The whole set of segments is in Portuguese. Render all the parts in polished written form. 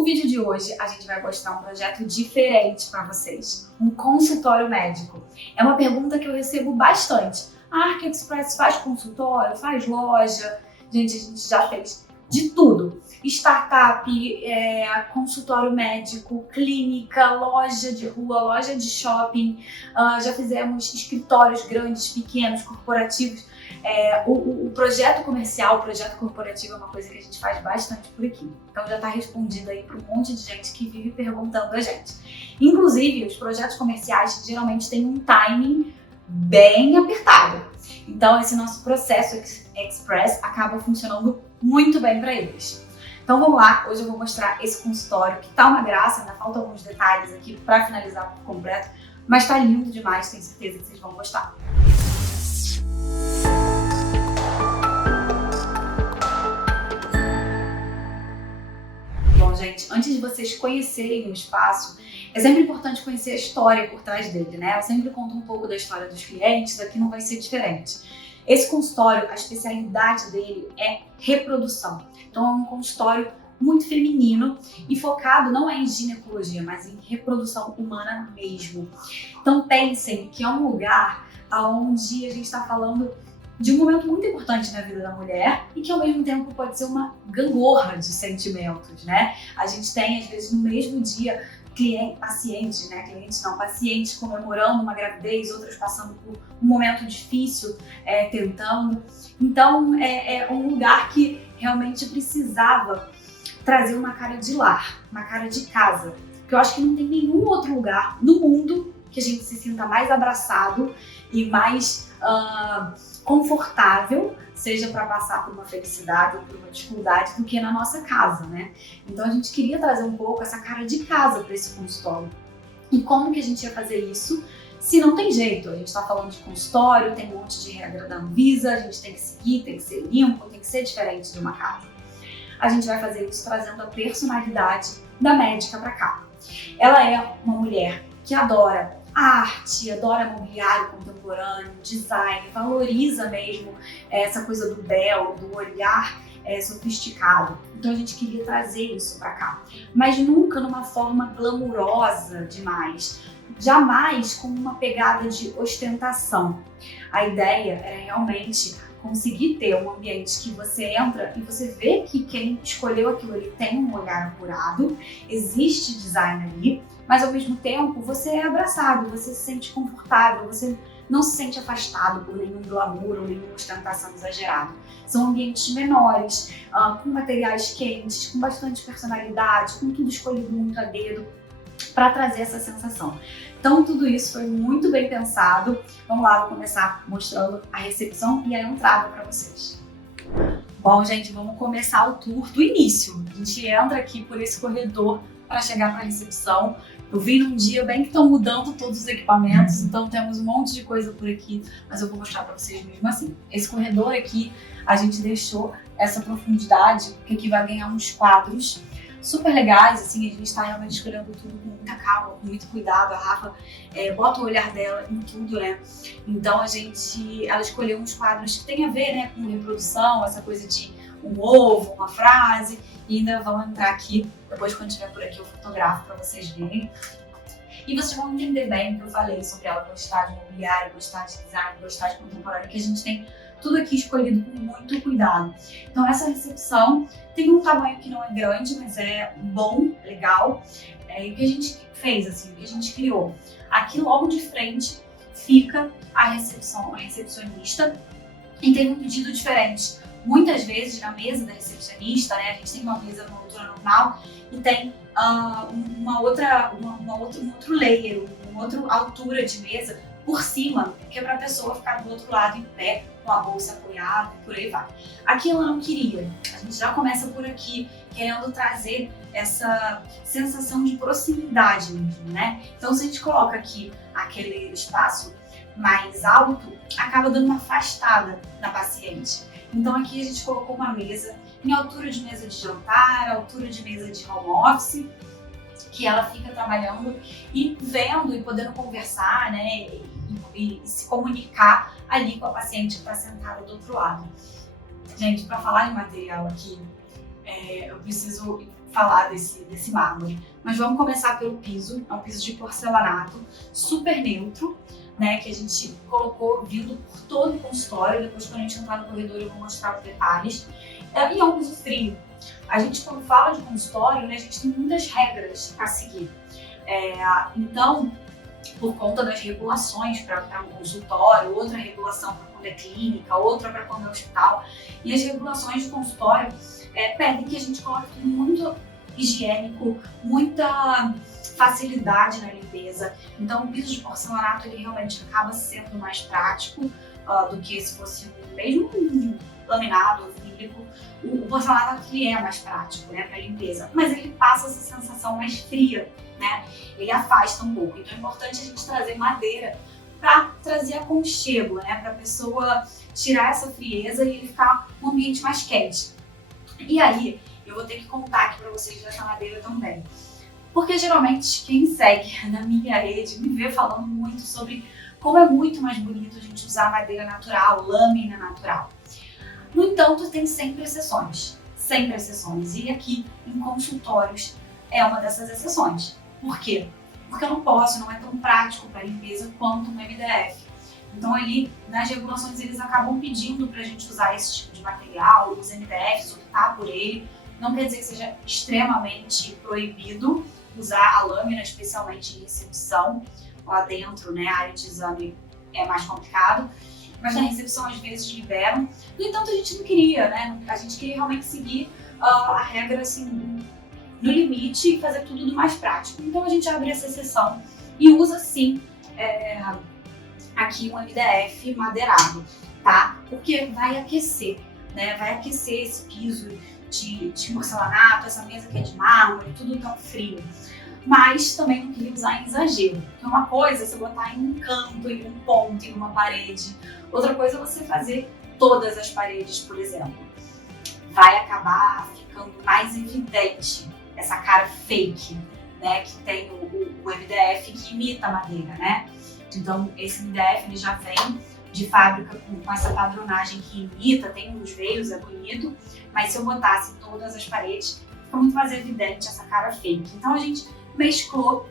O vídeo de hoje a gente vai mostrar um projeto diferente para vocês, um consultório médico. É uma pergunta que eu recebo bastante. A Arc Express faz consultório, faz loja? Gente, a gente já fez de tudo. Startup, consultório médico, clínica, loja de rua, loja de shopping. Já fizemos escritórios grandes, pequenos, corporativos. O projeto comercial, o projeto corporativo é uma coisa que a gente faz bastante por aqui. Então já está respondido aí para um monte de gente que vive perguntando a gente. Inclusive, os projetos comerciais geralmente têm um timing bem apertado. Então esse nosso processo Express acaba funcionando muito bem para eles. Então vamos lá, hoje eu vou mostrar esse consultório que tá uma graça, ainda faltam alguns detalhes aqui para finalizar por completo, mas tá lindo demais, tenho certeza que vocês vão gostar. Bom, gente, antes de vocês conhecerem o espaço, é sempre importante conhecer a história por trás dele, né? Eu sempre conto um pouco da história dos clientes, aqui não vai ser diferente. Esse consultório, a especialidade dele é reprodução. Então é um consultório muito feminino e focado não é em ginecologia, mas em reprodução humana mesmo. Então pensem que é um lugar onde a gente está falando de um momento muito importante na vida da mulher e que ao mesmo tempo pode ser uma gangorra de sentimentos, né? A gente tem, às vezes, no mesmo dia, pacientes comemorando uma gravidez, outras passando por um momento difícil, tentando. Então, é um lugar que realmente precisava trazer uma cara de lar, uma cara de casa. Porque eu acho que não tem nenhum outro lugar no mundo que a gente se sinta mais abraçado e mais confortável, seja para passar por uma felicidade ou por uma dificuldade, do que na nossa casa, né? Então a gente queria trazer um pouco essa cara de casa para esse consultório. E como que a gente ia fazer isso? Se não tem jeito, a gente está falando de consultório, tem um monte de regra da Anvisa, a gente tem que seguir, tem que ser limpo, tem que ser diferente de uma casa. A gente vai fazer isso trazendo a personalidade da médica para cá. Ela é uma mulher que adora a arte, adora mobiliário contemporâneo, design, valoriza mesmo essa coisa do belo, do olhar sofisticado. Então a gente queria trazer isso para cá, mas nunca numa forma glamurosa demais, jamais com uma pegada de ostentação. A ideia era realmente conseguir ter um ambiente que você entra e você vê que quem escolheu aquilo ali tem um olhar apurado, existe design ali, mas ao mesmo tempo você é abraçado, você se sente confortável, você não se sente afastado por nenhum glamour ou nenhuma ostentação exagerada. São ambientes menores, com materiais quentes, com bastante personalidade, com tudo escolhido muito a dedo, para trazer essa sensação. Então tudo isso foi muito bem pensado. Vamos lá, vou começar mostrando a recepção e a entrada para vocês. Bom, gente, vamos começar o tour do início. A gente entra aqui por esse corredor para chegar para a recepção. Eu vim num dia bem que estão mudando todos os equipamentos, então temos um monte de coisa por aqui, mas eu vou mostrar para vocês mesmo assim. Esse corredor aqui, a gente deixou essa profundidade, porque aqui vai ganhar uns quadros super legais, assim, a gente está realmente escolhendo tudo com muita calma, com muito cuidado. A Rafa bota o olhar dela em tudo, né? Então ela escolheu uns quadros que tem a ver, né, com reprodução, essa coisa de um ovo, uma frase, e ainda vão entrar aqui, depois quando estiver por aqui eu fotografo para vocês verem. E vocês vão entender bem o que eu falei sobre ela gostar de mobiliário, gostar de design, gostar de contemporâneo, que a gente tem tudo aqui escolhido com muito cuidado. Então essa recepção tem um tamanho que não é grande, mas é bom, legal. E o que a gente fez, assim, o que a gente criou? Aqui logo de frente fica a recepcionista, e tem um pedido diferente. Muitas vezes na mesa da recepcionista, né, a gente tem uma mesa numa altura normal e tem um outro layer, uma outra altura de mesa por cima, que é para a pessoa ficar do outro lado em pé, com a bolsa apoiada e por aí vai. Aqui ela não queria. A gente já começa por aqui, querendo trazer essa sensação de proximidade mesmo, né? Então se a gente coloca aqui aquele espaço mais alto, acaba dando uma afastada na paciente. Então aqui a gente colocou uma mesa em altura de mesa de jantar, altura de mesa de home office, que ela fica trabalhando e vendo e podendo conversar, né, e se comunicar ali com a paciente que está sentada do outro lado. Gente, para falar em material aqui, eu preciso falar desse mármore. Mas vamos começar pelo piso. É um piso de porcelanato, super neutro, né, que a gente colocou vindo por todo o consultório. Depois, quando a gente entrar no corredor, eu vou mostrar os detalhes. E é um piso frio. A gente, quando fala de consultório, né, a gente tem muitas regras a seguir. Então, por conta das regulações para um consultório, outra regulação para quando é clínica, outra para quando é hospital. E as regulações de consultório pedem que a gente coloque tudo muito higiênico, muita facilidade na limpeza. Então, o piso de porcelanato ele realmente acaba sendo mais prático do que se fosse mesmo um laminado ou vinílico. O porcelanato ele é mais prático, né, para limpeza, mas ele passa essa sensação mais fria, né? Ele afasta um pouco. Então é importante a gente trazer madeira para trazer aconchego, né, para a pessoa tirar essa frieza e ele ficar um ambiente mais quente. E aí eu vou ter que contar aqui para vocês dessa madeira também. Porque geralmente quem segue na minha rede me vê falando muito sobre como é muito mais bonito a gente usar madeira natural, lâmina natural. No entanto, tem sempre exceções. E aqui em consultórios é uma dessas exceções. Por quê? Porque eu não é tão prático para limpeza quanto no MDF. Então ali, nas regulações, eles acabam pedindo para a gente usar esse tipo de material, os MDFs, optar por ele. Não quer dizer que seja extremamente proibido usar a lâmina, especialmente em recepção. Lá dentro, né, a área de exame é mais complicado, mas na recepção às vezes liberam. No entanto, a gente não queria, né? A gente queria realmente seguir a regra assim, no limite e fazer tudo do mais prático. Então a gente abre essa exceção e usa sim aqui um MDF madeirado, tá? Porque vai aquecer, né? Vai aquecer esse piso de porcelanato, essa mesa que é de mármore, tudo tão frio. Mas também não queria usar em exagero. Porque uma coisa é você botar em um canto, em um ponto, em uma parede. Outra coisa é você fazer todas as paredes, por exemplo. Vai acabar ficando mais evidente essa cara fake, né? Que tem o MDF que imita a madeira, né? Então, esse MDF ele já vem de fábrica com essa padronagem que imita, tem uns veios, é bonito. Mas se eu botasse todas as paredes, fica muito mais evidente essa cara fake. Então, a gente mesclou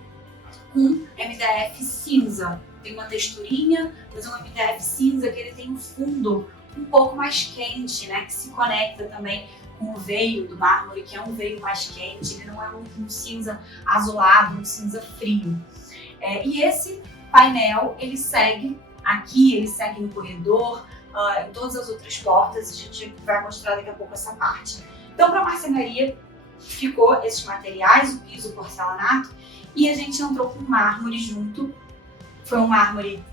com MDF cinza. Tem uma texturinha, mas é um MDF cinza que ele tem um fundo um pouco mais quente, né? Que se conecta também com o veio do mármore, que é um veio mais quente. Ele não é um cinza azulado, um cinza frio. E esse painel, ele segue aqui, ele segue no corredor, em todas as outras portas. A gente vai mostrar daqui a pouco essa parte. Então, para a marcenaria, ficou esses materiais, o piso, o porcelanato, e a gente entrou com mármore junto. Foi um mármore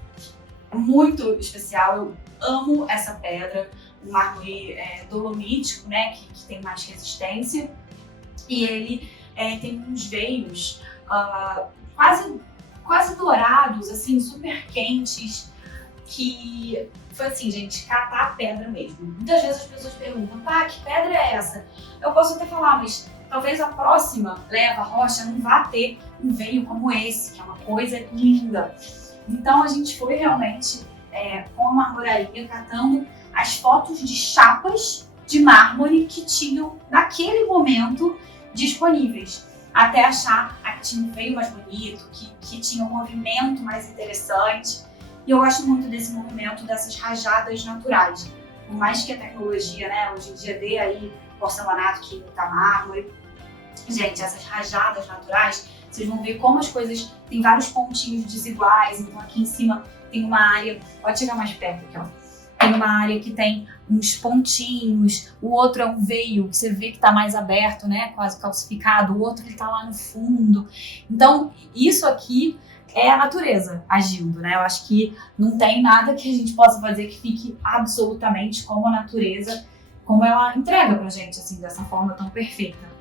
muito especial, eu amo essa pedra, um mármore dolomítico, né, que tem mais resistência, e ele tem uns veios quase dourados, assim, super quentes, que foi assim, gente, catar a pedra mesmo. Muitas vezes as pessoas perguntam, que pedra é essa? Eu posso até falar, mas talvez a próxima leva rocha não vá ter um veio como esse, que é uma coisa linda. Então a gente foi realmente com a marmoraria catando as fotos de chapas de mármore que tinham naquele momento disponíveis, até achar a que tinha um veio mais bonito, que tinha um movimento mais interessante. E eu gosto muito desse movimento, dessas rajadas naturais. Por mais que a tecnologia, né, hoje em dia dê aí porcelanato que imita mármore, gente, essas rajadas naturais, vocês vão ver como as coisas têm vários pontinhos desiguais. Então aqui em cima tem uma área, pode chegar mais perto aqui, ó. Tem uma área que tem uns pontinhos, o outro é um veio que você vê que está mais aberto, né, quase calcificado, o outro ele está lá no fundo. Então isso aqui é a natureza agindo, né? Eu acho que não tem nada que a gente possa fazer que fique absolutamente como a natureza, como ela entrega pra gente, assim, dessa forma tão perfeita.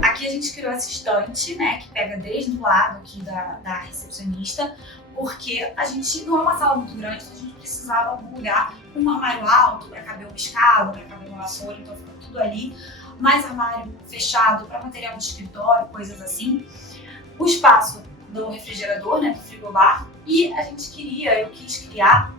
Aqui a gente criou essa estante, né, que pega desde o lado aqui da recepcionista, porque a gente não é uma sala muito grande, então a gente precisava alugar um armário alto para caber uma escada, para caber uma vassoura, então fica tudo ali, mais armário fechado para material de escritório, coisas assim. o espaço do refrigerador, né, do frigobar, e eu quis criar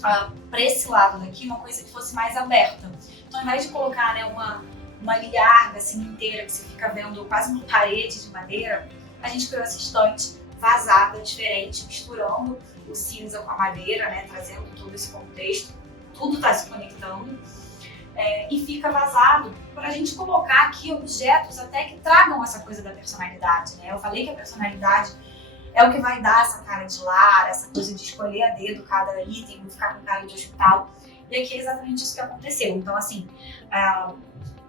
para esse lado daqui uma coisa que fosse mais aberta. Então, ao invés de colocar, né, uma liarga assim inteira que você fica vendo quase uma parede de madeira, a gente criou essa estante vazada, diferente, misturando o cinza com a madeira, né, trazendo todo esse contexto, tudo está se conectando, e fica vazado para a gente colocar aqui objetos até que tragam essa coisa da personalidade, né? Eu falei que a personalidade é o que vai dar essa cara de lar, essa coisa de escolher a dedo cada item, não ficar com cara de hospital. E aqui é exatamente isso que aconteceu. Então, assim,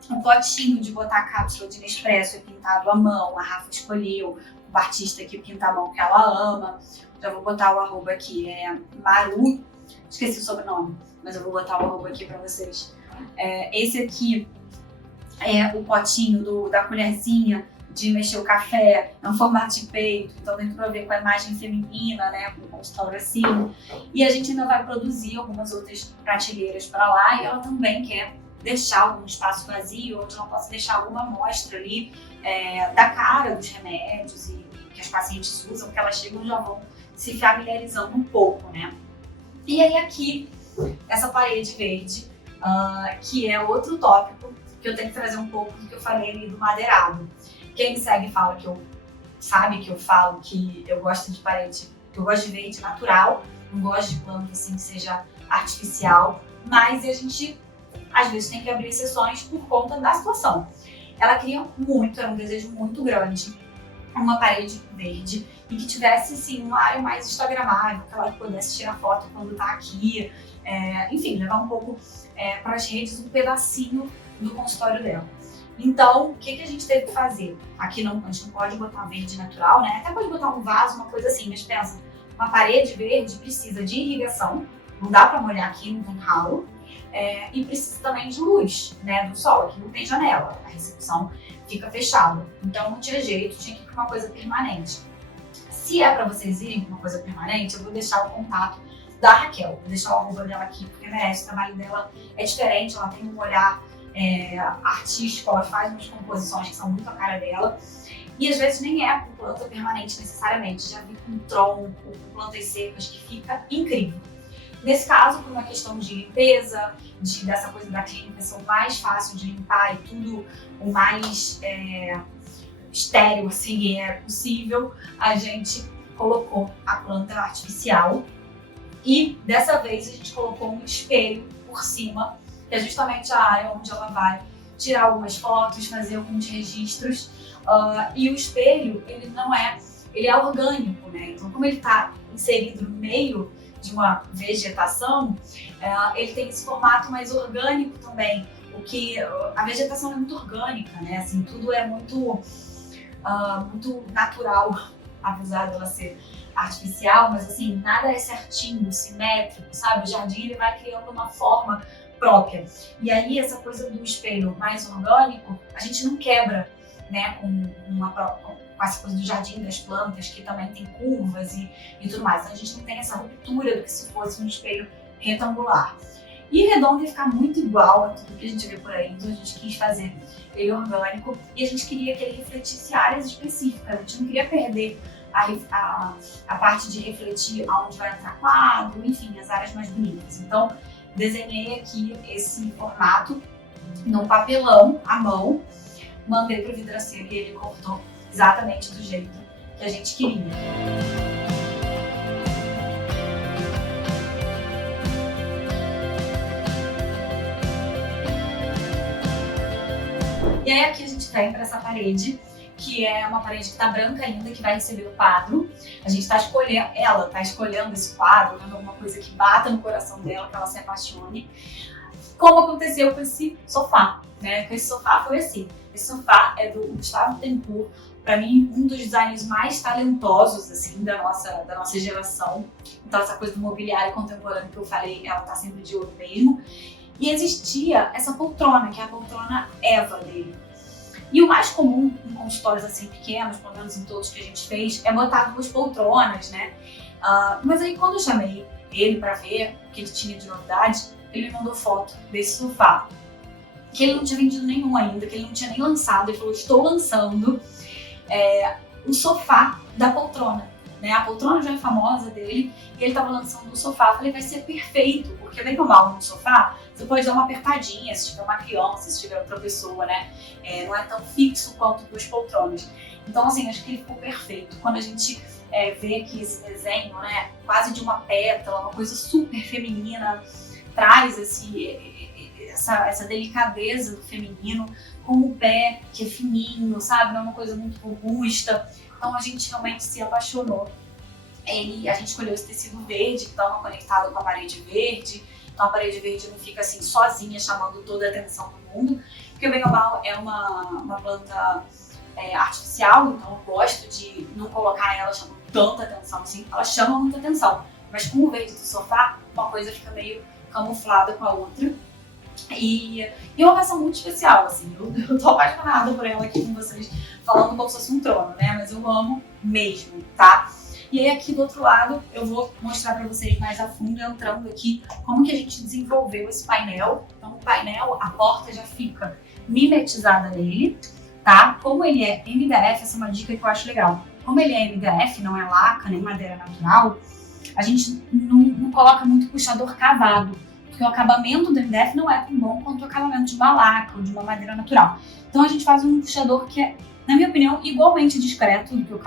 um potinho de botar a cápsula de Nespresso é pintado à mão, a Rafa escolheu, o Batista aqui pinta a mão que ela ama. Já vou botar o arroba aqui, Maru, esqueci o sobrenome, mas eu vou botar o arroba aqui para vocês. Esse aqui é o potinho da colherzinha de mexer o café, é um formato de peito, então dentro para ver com a imagem feminina, né, com o consultório assim. E a gente ainda vai produzir algumas outras prateleiras para lá, e ela também quer deixar algum espaço vazio, onde ela possa deixar alguma amostra ali da cara dos remédios e que as pacientes usam, que elas chegam e já vão se familiarizando um pouco, né. E aí aqui, essa parede verde, que é outro tópico que eu tenho que trazer um pouco do que eu falei ali do madeirado. Quem me segue sabe que eu falo que eu gosto de parede, que eu gosto de verde natural, não gosto de planta assim que seja artificial, mas a gente às vezes tem que abrir exceções por conta da situação. Ela queria muito, era um desejo muito grande, uma parede verde e que tivesse assim uma área mais instagramável, que ela pudesse tirar foto quando tá aqui, enfim, levar um pouco para as redes um pedacinho do consultório dela. Então, o que a gente teve que fazer? Aqui a gente não pode botar verde natural, né? Até pode botar um vaso, uma coisa assim, mas pensa, uma parede verde precisa de irrigação, não dá para molhar aqui, não tem ralo, e precisa também de luz, né, do sol, aqui não tem janela, a recepção fica fechada. Então não tinha jeito, tinha que ir para uma coisa permanente. Se é para vocês irem para uma coisa permanente, eu vou deixar o contato da Raquel, vou deixar o arroba dela aqui, porque merece, o trabalho dela é diferente, ela tem um olhar artístico, ela faz umas composições que são muito a cara dela, e às vezes nem é com planta permanente necessariamente, já vi com tronco, com plantas secas, que fica incrível. Nesse caso, por uma questão de limpeza, dessa coisa da clínica ser o mais fácil de limpar e tudo o mais estéril assim possível, a gente colocou a planta artificial e dessa vez a gente colocou um espelho por cima, que é justamente a área onde ela vai tirar algumas fotos, fazer alguns registros, e o espelho, ele é orgânico, né? Então, como ele está inserido no meio de uma vegetação, ele tem esse formato mais orgânico também, o que a vegetação é muito orgânica, né? Assim, tudo é muito natural, apesar dela ser artificial, mas assim, nada é certinho, simétrico, sabe? O jardim ele vai criando uma forma própria. E aí essa coisa do espelho mais orgânico, a gente não quebra, né, com essa coisa do jardim das plantas, que também tem curvas e tudo mais. Então a gente não tem essa ruptura do que se fosse um espelho retangular. E redondo ia ficar muito igual a tudo que a gente vê por aí, então a gente quis fazer ele orgânico e a gente queria que ele refletisse áreas específicas, a gente não queria perder a parte de refletir aonde vai entrar quadro, enfim, as áreas mais bonitas. Então, desenhei aqui esse formato num papelão à mão, mandei para o vidraceiro e ele cortou exatamente do jeito que a gente queria. E aí aqui a gente vem para essa parede, que é uma parede que está branca ainda, que vai receber o quadro. A gente está escolhendo, ela está escolhendo esse quadro, vendo alguma coisa que bata no coração dela, que ela se apaixone. Como aconteceu com esse sofá, né? Com esse sofá foi assim. Esse sofá é do Gustavo Tencourt, para mim um dos designers mais talentosos assim da nossa geração. Então essa coisa do mobiliário contemporâneo que eu falei, ela tá sempre de olho mesmo. E existia essa poltrona, que é a poltrona Eva dele. E o mais comum em consultórios assim pequenos, pelo menos em todos que a gente fez, é botar 2 poltronas, né? Mas aí quando eu chamei ele para ver o que ele tinha de novidade, ele me mandou foto desse sofá, que ele não tinha vendido nenhum ainda, que ele não tinha nem lançado. Ele falou, estou lançando. o sofá da poltrona, né? A poltrona já é famosa dele e ele estava lançando um sofá. Eu falei, vai ser perfeito, porque bem ou mal no sofá, você pode dar uma apertadinha se tiver uma criança, se tiver outra pessoa, né? Não é tão fixo quanto duas poltronas. Então, assim, acho que ele ficou perfeito. Quando a gente vê aqui esse desenho, né? Quase de uma pétala, uma coisa super feminina, traz essa delicadeza do feminino, com o pé que é fininho, sabe? Não é uma coisa muito robusta. Então a gente realmente se apaixonou. A gente escolheu esse tecido verde, que está conectado com a parede verde. Então a parede verde não fica assim sozinha, chamando toda a atenção do mundo. Porque o Bengabal é uma planta artificial, então eu gosto de não colocar ela chamando tanta atenção assim. Ela chama muita atenção, mas com o verde do sofá, uma coisa fica meio camuflada com a outra. E é uma relação muito especial, assim, eu tô apaixonada por ela aqui com vocês, falando como se fosse um trono, né, mas eu amo mesmo, tá? E aí aqui do outro lado eu vou mostrar pra vocês mais a fundo, entrando aqui, como que a gente desenvolveu esse painel. Então o painel, a porta já fica mimetizada nele, tá? Como ele é MDF, essa é uma dica que eu acho legal, como ele é MDF, não é laca, nem madeira natural, a gente não coloca muito puxador cavado, porque o acabamento do MDF não é tão bom quanto o acabamento de uma laca ou de uma madeira natural. Então a gente faz um puxador que é, na minha opinião, igualmente discreto do que o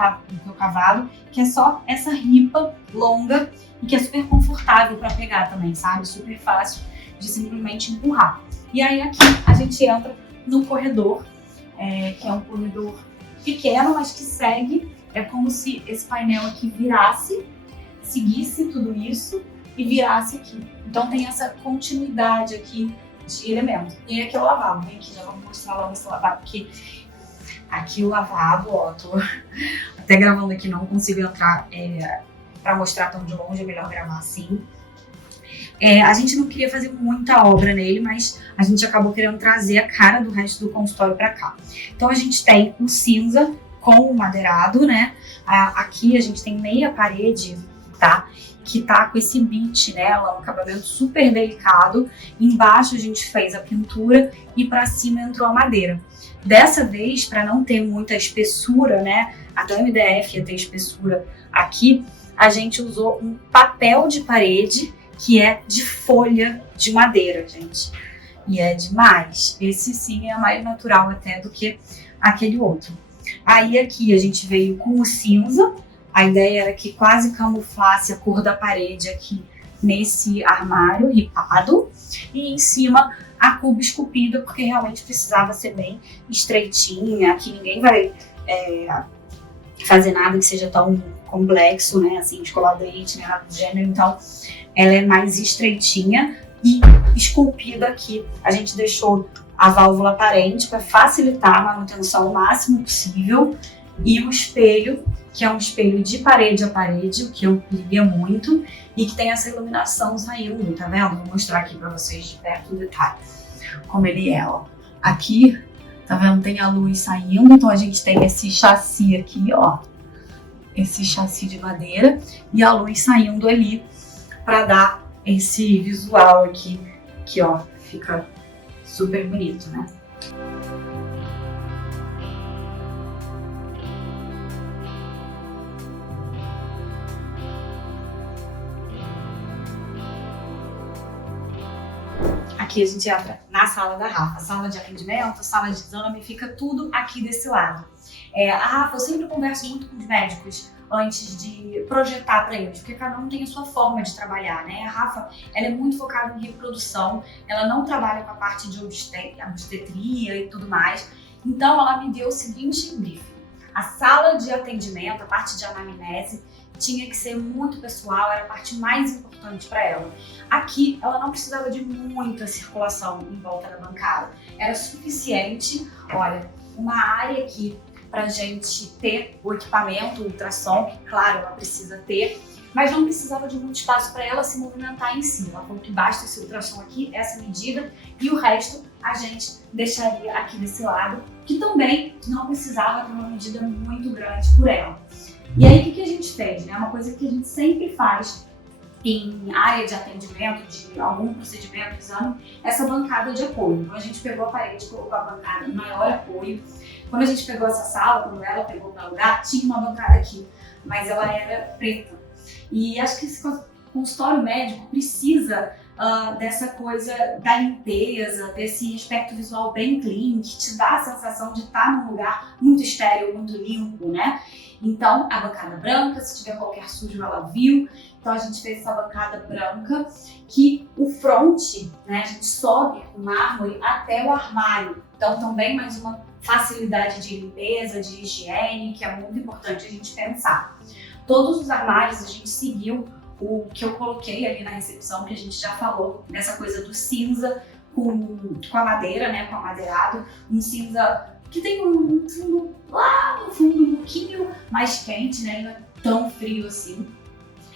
cavado, que é só essa ripa longa e que é super confortável para pegar também, sabe? Super fácil de simplesmente empurrar. E aí aqui a gente entra no corredor, que é um corredor pequeno, mas que segue, é como se esse painel aqui virasse, seguisse tudo isso e virasse aqui. Então tem essa continuidade aqui de elementos. E aqui é o lavabo, vem aqui, já vamos mostrar logo esse lavabo aqui. Aqui o lavabo, ó, tô até gravando aqui, não consigo entrar pra mostrar tão de longe, é melhor gravar assim. A gente não queria fazer muita obra nele, mas a gente acabou querendo trazer a cara do resto do consultório pra cá. Então a gente tem o cinza com o madeirado, né? Aqui a gente tem meia parede, tá? Que tá com esse beat nela, um acabamento super delicado. Embaixo a gente fez a pintura e pra cima entrou a madeira. Dessa vez, para não ter muita espessura, né? Até o MDF ia ter espessura aqui, a gente usou um papel de parede que é de folha de madeira, gente. E é demais. Esse sim é mais natural até do que aquele outro. Aí aqui a gente veio com o cinza. A ideia era que quase camuflasse a cor da parede aqui nesse armário ripado. E em cima a cuba esculpida, porque realmente precisava ser bem estreitinha. Aqui ninguém vai fazer nada que seja tão complexo, né? Assim, escovar dente, né? Nada do gênero. Então, ela é mais estreitinha e esculpida aqui. A gente deixou a válvula aparente para facilitar a manutenção o máximo possível. E o espelho, que é um espelho de parede a parede, o que amplia muito e que tem essa iluminação saindo, tá vendo? Vou mostrar aqui pra vocês de perto o detalhe, como ele é, ó. Aqui, tá vendo? Tem a luz saindo, então a gente tem esse chassi aqui, ó. Esse chassi de madeira e a luz saindo ali pra dar esse visual aqui, que ó, fica super bonito, né? Aqui a gente entra na sala da Rafa, sala de atendimento, sala de exame, fica tudo aqui desse lado. A Rafa, eu sempre converso muito com os médicos antes de projetar para eles, porque cada um tem a sua forma de trabalhar, né? A Rafa, ela é muito focada em reprodução, ela não trabalha com a parte de obstetria e tudo mais, então ela me deu o seguinte briefing: a sala de atendimento, a parte de anamnese, tinha que ser muito pessoal, era a parte mais importante para ela. Aqui, ela não precisava de muita circulação em volta da bancada. Era suficiente, olha, uma área aqui pra gente ter o equipamento, o ultrassom, que claro, ela precisa ter, mas não precisava de muito espaço para ela se movimentar em si. Ela falou que basta esse ultrassom aqui, essa medida, e o resto a gente deixaria aqui desse lado, que também não precisava ter uma medida muito grande por ela. E aí, o que a gente fez, né? Uma coisa que a gente sempre faz em área de atendimento, de algum procedimento, exame, essa bancada de apoio. Então a gente pegou a parede, colocou a bancada em maior apoio. Quando a gente pegou essa sala, quando ela pegou para alugar, tinha uma bancada aqui, mas ela era preta. E acho que esse consultório médico precisa dessa coisa da limpeza, desse aspecto visual bem clean, que te dá a sensação de estar num lugar muito estéril, muito limpo, né? Então, a bancada branca, se tiver qualquer sujo, ela viu. Então, a gente fez essa bancada branca, que o front, né, a gente sobe com mármore até o armário. Então, também mais uma facilidade de limpeza, de higiene, que é muito importante a gente pensar. Todos os armários a gente seguiu o que eu coloquei ali na recepção, que a gente já falou, nessa coisa do cinza com a madeira, né, com amadeirado, um cinza que tem um fundo lá no fundo um pouquinho mais quente, né, não é tão frio assim,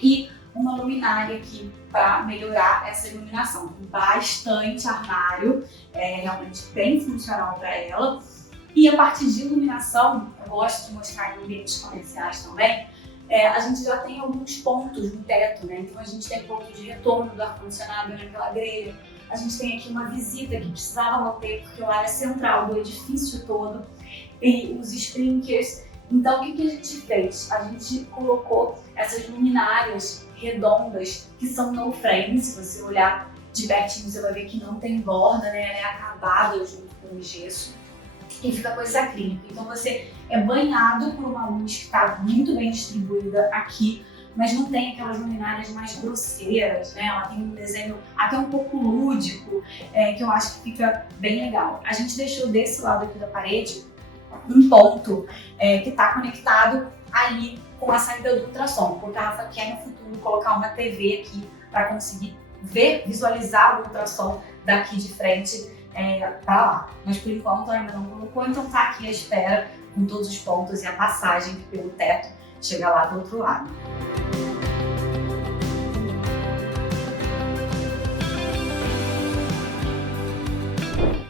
e uma luminária aqui para melhorar essa iluminação. Bastante armário, realmente bem funcional para ela. E a parte de iluminação, eu gosto de mostrar em ambientes comerciais também, a gente já tem alguns pontos no teto, né? Então a gente tem ponto de retorno do ar-condicionado naquela grelha. A gente tem aqui uma visita que precisava manter porque é a área central do edifício todo e os sprinklers. Então o que a gente fez? A gente colocou essas luminárias redondas que são no frame. Se você olhar de pertinho você vai ver que não tem borda, né? Ela é acabada junto com o gesso. E fica coisa acrílica. Então você é banhado por uma luz que está muito bem distribuída aqui, mas não tem aquelas luminárias mais grosseiras, né? Ela tem um desenho até um pouco lúdico, que eu acho que fica bem legal. A gente deixou desse lado aqui da parede um ponto que está conectado ali com a saída do ultrassom, porque a Rafa quer no futuro colocar uma TV aqui para conseguir visualizar o ultrassom daqui de frente para lá. Mas por enquanto ainda não colocou, então tá aqui à espera com todos os pontos e a passagem pelo teto chega lá do outro lado.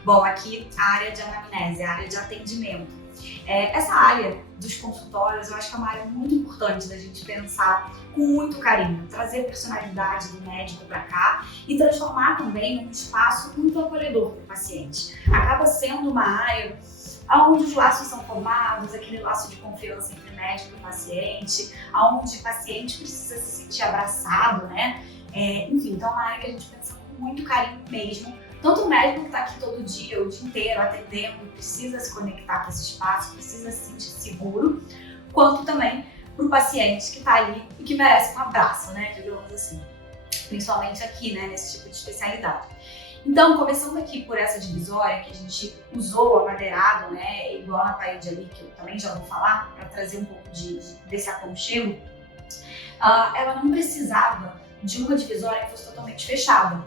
Bom, aqui a área de anamnese, a área de atendimento. Essa área dos consultórios, eu acho que é uma área muito importante da gente pensar com muito carinho, trazer a personalidade do médico para cá e transformar também um espaço muito acolhedor para o paciente. Acaba sendo uma área onde os laços são formados, aquele laço de confiança entre médico e paciente, onde o paciente precisa se sentir abraçado, né? Enfim, então é uma área que a gente pensa com muito carinho mesmo. Tanto o médico que está aqui todo dia, o dia inteiro, atendendo, precisa se conectar com esse espaço, precisa se sentir seguro, quanto também para o paciente que está ali e que merece um abraço, né, digamos assim. Principalmente aqui, né, nesse tipo de especialidade. Então, começando aqui por essa divisória, que a gente usou amadeirado, né, igual na parede ali, que eu também já vou falar, para trazer um pouco desse aconchego, ela não precisava de uma divisória que fosse totalmente fechada.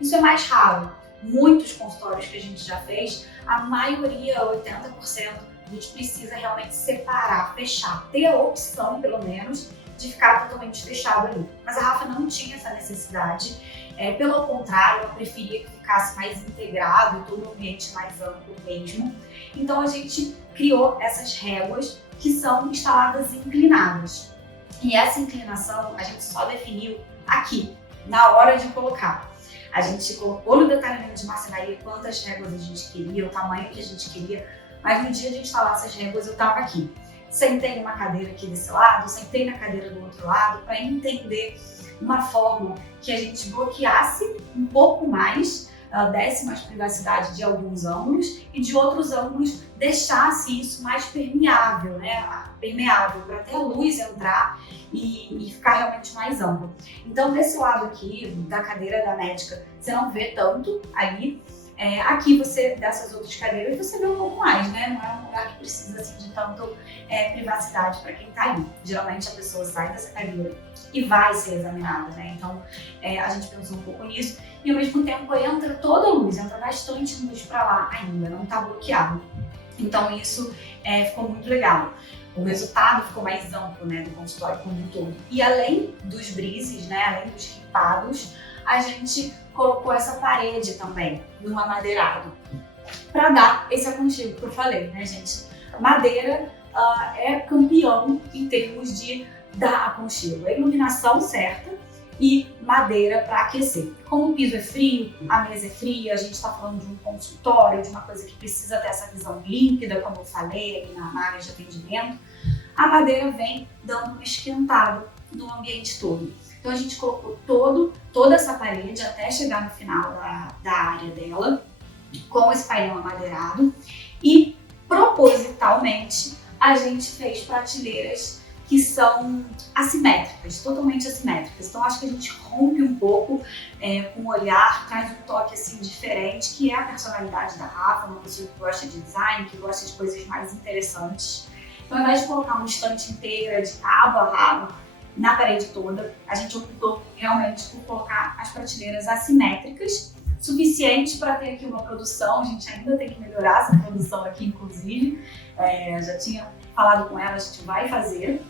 Isso é mais raro. Muitos consultórios que a gente já fez, a maioria, 80%, a gente precisa realmente separar, fechar, ter a opção, pelo menos, de ficar totalmente fechado ali. Mas a Rafa não tinha essa necessidade, pelo contrário, ela preferia que ficasse mais integrado e todo o ambiente mais amplo mesmo. Então a gente criou essas réguas que são instaladas inclinadas. E essa inclinação a gente só definiu aqui, na hora de colocar. A gente colocou no detalhamento de marcenaria quantas réguas a gente queria, o tamanho que a gente queria, mas no dia de instalar essas réguas eu estava aqui. Sentei numa cadeira aqui desse lado, sentei na cadeira do outro lado para entender uma forma que a gente bloqueasse um pouco mais, desse mais privacidade de alguns ângulos e de outros ângulos deixasse isso mais permeável, né? Permeável para até a luz entrar e ficar realmente mais amplo. Então desse lado aqui da cadeira da médica você não vê tanto ali. Aqui você, dessas outras cadeiras, você vê um pouco mais, né? Não é um lugar que precisa assim, de tanto privacidade para quem está ali. Geralmente a pessoa sai dessa cadeira e vai ser examinada, né? Então a gente pensou um pouco nisso e ao mesmo tempo entra toda a luz, entra bastante luz para lá ainda, não está bloqueado. Então isso ficou muito legal. O resultado ficou mais amplo, né, do consultório como um todo. E além dos brises, né, além dos ripados, a gente colocou essa parede também no amadeirado para dar esse aconchego que eu falei, né, gente? Madeira é campeão em termos de dar aconchego. A iluminação certa e madeira para aquecer. Como o piso é frio, a mesa é fria, a gente está falando de um consultório, de uma coisa que precisa ter essa visão límpida, como eu falei ali na área de atendimento, a madeira vem dando uma esquentada no ambiente todo. Então a gente colocou toda essa parede até chegar no final da área dela, com esse painel amadeirado, e propositalmente a gente fez prateleiras que são assimétricas, totalmente assimétricas. Então acho que a gente rompe um pouco com o olhar, traz um toque assim diferente, que é a personalidade da Rafa, uma pessoa que gosta de design, que gosta de coisas mais interessantes. Então ao invés de colocar uma estante inteira de cabo a rabo na parede toda, a gente optou realmente por colocar as prateleiras assimétricas, suficiente para ter aqui uma produção. A gente ainda tem que melhorar essa produção aqui, inclusive. Já tinha falado com ela, a gente vai fazer.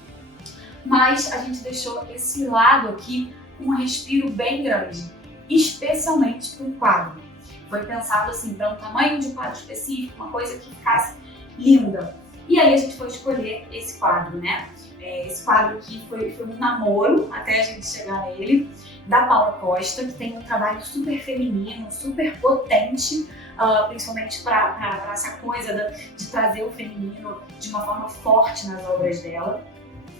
Mas a gente deixou esse lado aqui com um respiro bem grande, especialmente para o quadro. Foi pensado assim, para um tamanho de quadro específico, uma coisa que ficasse linda. E aí a gente foi escolher esse quadro, né? Esse quadro aqui foi um namoro até a gente chegar nele, da Paula Costa, que tem um trabalho super feminino, super potente, principalmente para essa coisa de trazer o feminino de uma forma forte nas obras dela.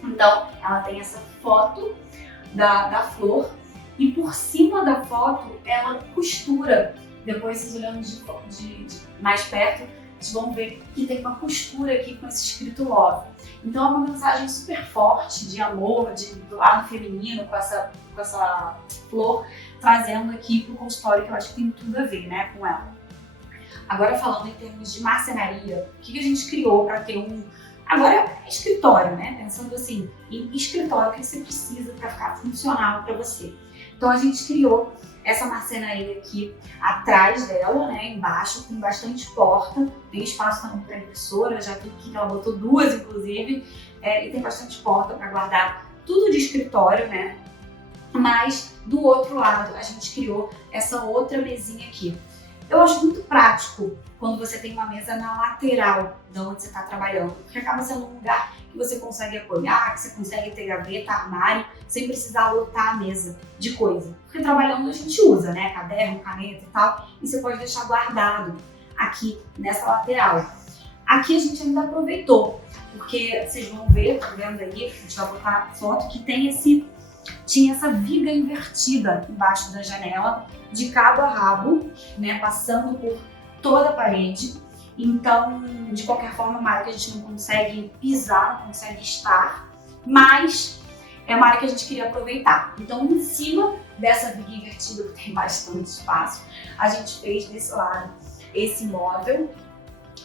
Então, ela tem essa foto da flor e por cima da foto ela costura. Depois, vocês olhando de mais perto, vocês vão ver que tem uma costura aqui com esse escrito love. Então é uma mensagem super forte de amor, do lado feminino, com essa flor, trazendo aqui para o consultório, que eu acho que tem tudo a ver, né, com ela. Agora falando em termos de marcenaria, o que a gente criou para ter agora é escritório, né? Pensando assim, em escritório, o que você precisa para ficar funcional para você. Então a gente criou essa marcenaria aqui atrás dela, né, embaixo, tem bastante porta, tem espaço também para impressora, já vi que ela botou 2 inclusive, e tem bastante porta para guardar tudo de escritório, né? Mas do outro lado a gente criou essa outra mesinha aqui. Eu acho muito prático quando você tem uma mesa na lateral de onde você está trabalhando, porque acaba sendo um lugar que você consegue apoiar, que você consegue ter gaveta, armário, sem precisar lotar a mesa de coisa. Porque trabalhando a gente usa, né, caderno, caneta e tal, e você pode deixar guardado aqui nessa lateral. Aqui a gente ainda aproveitou, porque vocês vão ver, tá vendo aí, a gente vai botar foto que tinha essa viga invertida embaixo da janela, de cabo a rabo, né, passando por toda a parede. Então, de qualquer forma, é uma área que a gente não consegue pisar, não consegue estar, mas é uma área que a gente queria aproveitar. Então, em cima dessa viga invertida, que tem bastante espaço, a gente fez desse lado esse móvel,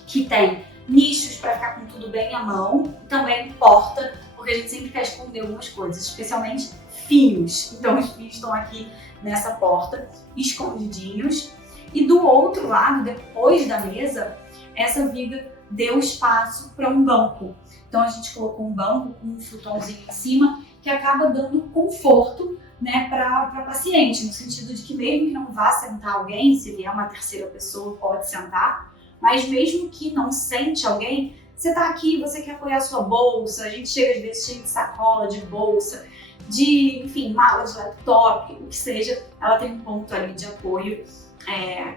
que tem nichos para ficar com tudo bem à mão, também porta, porque a gente sempre quer esconder algumas coisas, especialmente fios. Então, os fios estão aqui nessa porta, escondidinhos. E do outro lado, depois da mesa, essa viga deu espaço para um banco. Então a gente colocou um banco com um futonzinho em cima, que acaba dando conforto, né, para paciente, no sentido de que mesmo que não vá sentar alguém, se vier uma terceira pessoa pode sentar, mas mesmo que não sente alguém, você está aqui, você quer apoiar a sua bolsa, a gente chega às vezes cheio de sacola, de bolsa, enfim, mala de laptop, o que seja, ela tem um ponto ali de apoio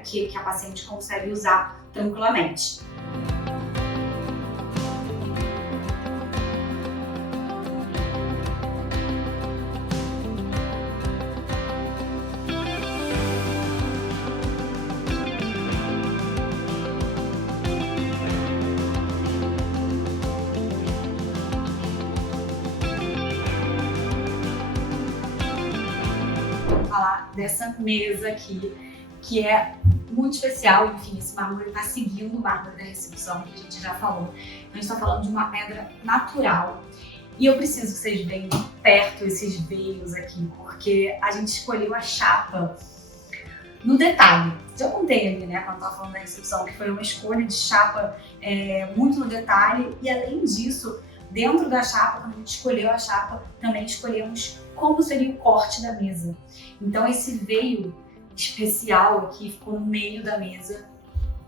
que a paciente consegue usar tranquilamente. Vou falar dessa mesa aqui, que é muito especial. Enfim, esse mármore está seguindo o mármore da recepção, que a gente já falou. Então, a gente está falando de uma pedra natural. E eu preciso que vocês vejam de perto esses veios aqui, porque a gente escolheu a chapa no detalhe. Já contei ali, né, quando eu estava falando da recepção, que foi uma escolha de chapa muito no detalhe. E além disso, dentro da chapa, quando a gente escolheu a chapa, também escolhemos como seria o corte da mesa. Então, esse veio especial aqui, ficou no meio da mesa.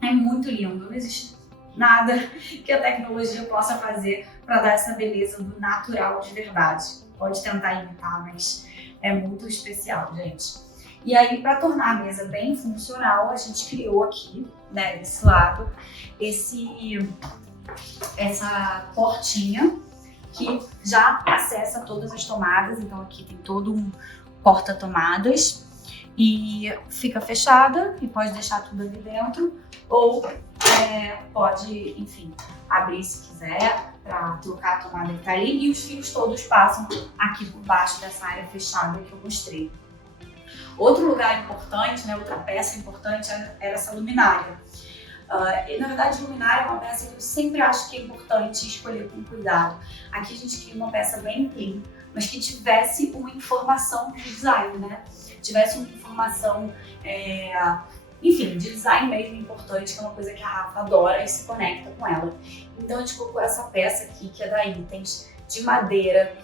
É muito lindo, não existe nada que a tecnologia possa fazer para dar essa beleza do natural de verdade. Pode tentar imitar, mas É muito especial, gente. E aí, para tornar a mesa bem funcional, a gente criou aqui, né, desse lado, essa portinha que já acessa todas as tomadas. Então aqui tem todo um porta-tomadas e fica fechada e pode deixar tudo ali dentro, ou pode, enfim, abrir se quiser para trocar a tomada que tá ali, e os fios todos passam aqui por baixo dessa área fechada que eu mostrei. Outro lugar importante, né, outra peça importante era essa luminária. Na verdade, luminária é uma peça que eu sempre acho que é importante escolher com cuidado. Aqui a gente queria uma peça bem clean, mas que tivesse uma informação de design, né? Tivesse uma informação, enfim, de design mesmo importante, que é uma coisa que a Rafa adora e se conecta com ela. Então a gente colocou essa peça aqui, que é da Itens, de madeira,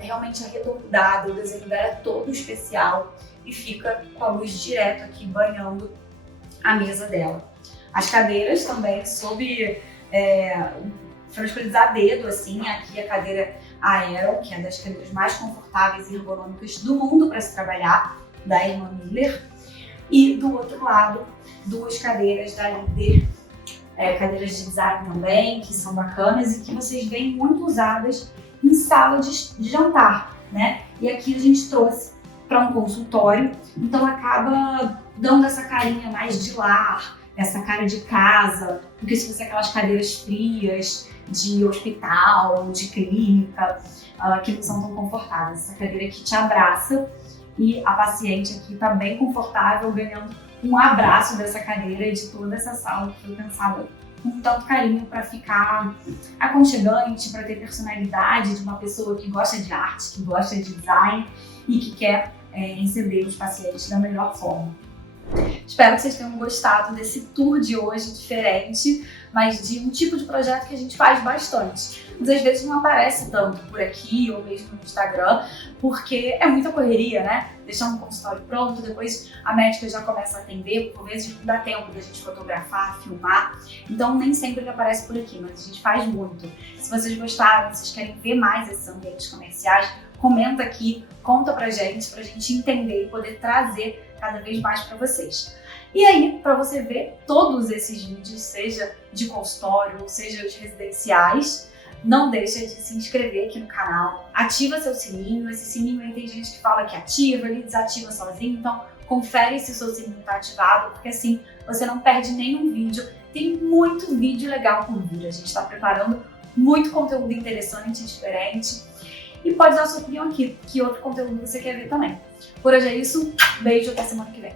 realmente arredondada, o desenho dela é todo especial e fica com a luz direto aqui banhando a mesa dela. As cadeiras também sob transferir a dedo, assim, aqui a cadeira Aero, que é das cadeiras mais confortáveis e ergonômicas do mundo para se trabalhar, da irmã Miller. E do outro lado, duas cadeiras da Líder, cadeiras de design também, que são bacanas e que vocês veem muito usadas em sala de jantar, né? E aqui a gente trouxe para um consultório, então acaba dando essa carinha mais de lar, essa cara de casa, porque se fosse aquelas cadeiras frias de hospital, de clínica, que não são tão confortáveis. Essa cadeira aqui te abraça e a paciente aqui está bem confortável, ganhando um abraço dessa cadeira e de toda essa sala que foi pensada com tanto carinho para ficar aconchegante, para ter personalidade de uma pessoa que gosta de arte, que gosta de design e que quer receber os pacientes da melhor forma. Espero que vocês tenham gostado desse tour de hoje diferente, mas de um tipo de projeto que a gente faz bastante. Mas às vezes não aparece tanto por aqui ou mesmo no Instagram, porque é muita correria, né? Deixar um consultório pronto, depois a médica já começa a atender, por vezes não dá tempo da gente fotografar, filmar, então nem sempre ele aparece por aqui, mas a gente faz muito. Se vocês gostaram, se vocês querem ver mais esses ambientes comerciais, comenta aqui, conta pra gente entender e poder trazer cada vez mais para vocês. E aí, para você ver todos esses vídeos, seja de consultório, ou seja os residenciais, não deixa de se inscrever aqui no canal, ativa seu sininho. Esse sininho aí tem gente que fala que ativa, ele desativa sozinho, então confere se o seu sininho está ativado, porque assim você não perde nenhum vídeo. Tem muito vídeo legal por vir, a gente está preparando muito conteúdo interessante e diferente. E pode dar sua opinião aqui, que outro conteúdo você quer ver também. Por hoje é isso, beijo, até semana que vem.